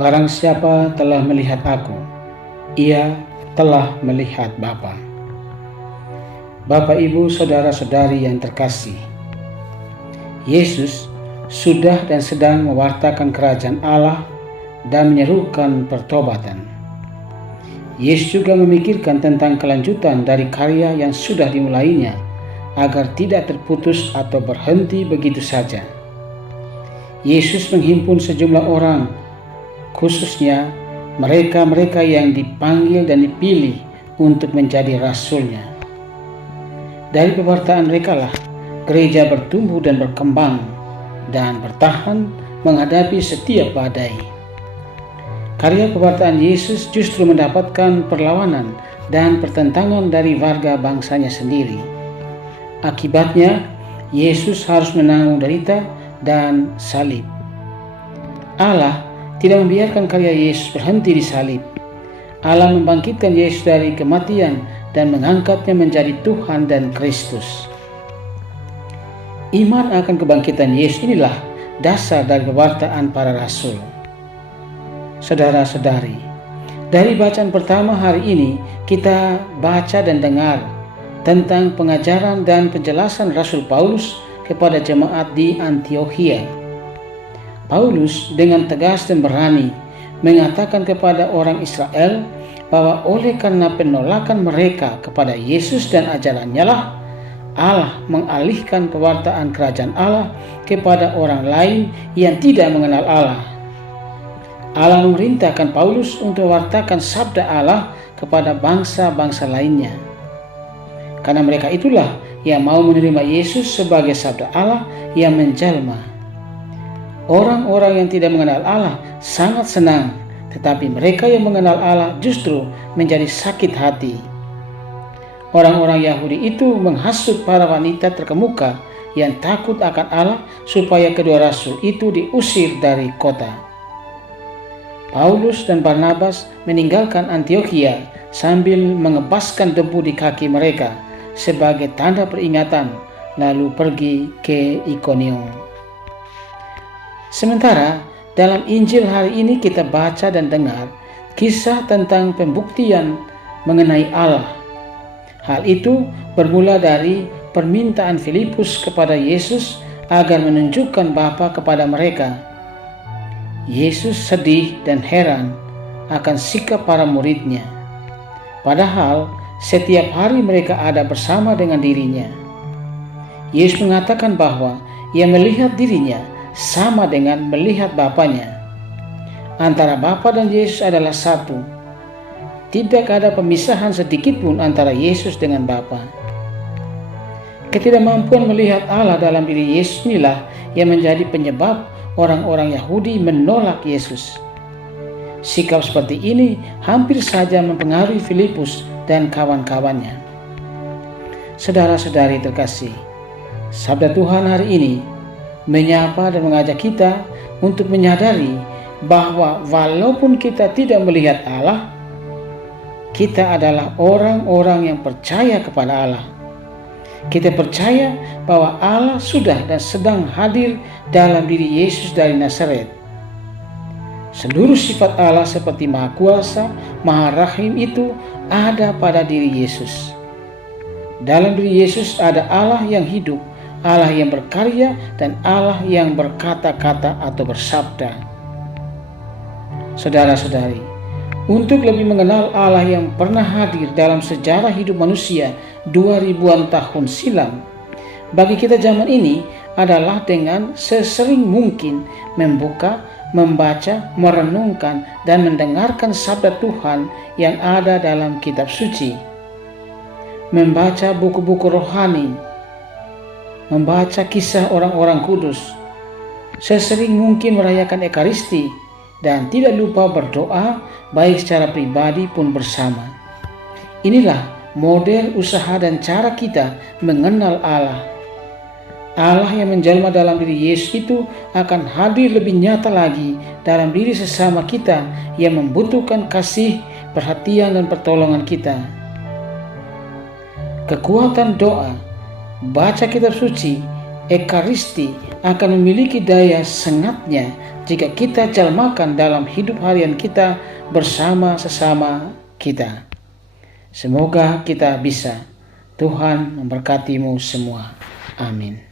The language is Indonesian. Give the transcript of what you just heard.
Barang siapa telah melihat aku, ia telah melihat Bapa. Bapak, Ibu, saudara-saudari yang terkasih, Yesus sudah dan sedang mewartakan kerajaan Allah dan menyerukan pertobatan. Yesus juga memikirkan tentang kelanjutan dari karya yang sudah dimulainya agar tidak terputus atau berhenti begitu saja. Yesus menghimpun sejumlah orang, khususnya mereka-mereka yang dipanggil dan dipilih untuk menjadi rasulnya. Dari pewartaan mereka lah gereja bertumbuh dan berkembang dan bertahan menghadapi setiap badai. Karya pewartaan Yesus justru mendapatkan perlawanan dan pertentangan dari warga bangsanya sendiri. Akibatnya, Yesus harus menanggung derita dan salib. Allah tidak membiarkan karya Yesus berhenti di salib. Allah membangkitkan Yesus dari kematian dan mengangkatnya menjadi Tuhan dan Kristus. Iman akan kebangkitan Yesus inilah dasar dari pewartaan para rasul. Saudara-saudari, dari bacaan pertama hari ini kita baca dan dengar tentang pengajaran dan penjelasan Rasul Paulus kepada jemaat di Antiokhia. Paulus dengan tegas dan berani mengatakan kepada orang Israel bahwa oleh karena penolakan mereka kepada Yesus dan ajarannya lah Allah mengalihkan pewartaan kerajaan Allah kepada orang lain yang tidak mengenal Allah. Allah memerintahkan Paulus untuk mewartakan sabda Allah kepada bangsa-bangsa lainnya. Karena mereka itulah yang mau menerima Yesus sebagai sabda Allah yang menjelma. Orang-orang yang tidak mengenal Allah sangat senang, tetapi mereka yang mengenal Allah justru menjadi sakit hati. Orang-orang Yahudi itu menghasut para wanita terkemuka yang takut akan Allah supaya kedua rasul itu diusir dari kota. Paulus dan Barnabas meninggalkan Antiokhia sambil mengebaskan debu di kaki mereka sebagai tanda peringatan, lalu pergi ke Ikonium. Sementara dalam Injil hari ini kita baca dan dengar kisah tentang pembuktian mengenai Allah. Hal itu bermula dari permintaan Filipus kepada Yesus agar menunjukkan Bapa kepada mereka. Yesus sedih dan heran akan sikap para muridnya. Padahal setiap hari mereka ada bersama dengan dirinya. Yesus mengatakan bahwa ia melihat dirinya sama dengan melihat Bapanya. Antara Bapa dan Yesus adalah satu. Tidak ada pemisahan sedikit pun antara Yesus dengan Bapa. Ketidakmampuan melihat Allah dalam diri Yesus inilah yang menjadi penyebab orang-orang Yahudi menolak Yesus. Sikap seperti ini hampir saja mempengaruhi Filipus dan kawan-kawannya. Saudara-saudari terkasih, sabda Tuhan hari ini menyapa dan mengajak kita untuk menyadari bahwa walaupun kita tidak melihat Allah, kita adalah orang-orang yang percaya kepada Allah. Kita percaya bahwa Allah sudah dan sedang hadir dalam diri Yesus dari Nazaret. Seluruh sifat Allah seperti Maha Kuasa, Maha Rahim itu ada pada diri Yesus. Dalam diri Yesus ada Allah yang hidup, Allah yang berkarya, dan Allah yang berkata-kata atau bersabda. Saudara-saudari, untuk lebih mengenal Allah yang pernah hadir dalam sejarah hidup manusia 2000-an tahun silam, bagi kita zaman ini adalah dengan sesering mungkin membuka, membaca, merenungkan, dan mendengarkan sabda Tuhan yang ada dalam kitab suci. Membaca buku-buku rohani, membaca kisah orang-orang kudus, sesering mungkin merayakan Ekaristi, dan tidak lupa berdoa baik secara pribadi pun bersama. Inilah model usaha dan cara kita mengenal Allah. Allah yang menjelma dalam diri Yesus itu akan hadir lebih nyata lagi dalam diri sesama kita yang membutuhkan kasih, perhatian, dan pertolongan kita. Kekuatan doa, baca kitab suci, Ekaristi akan memiliki daya sengatnya jika kita jalmakan dalam hidup harian kita bersama sesama kita. Semoga kita bisa. Tuhan memberkatimu semua. Amin.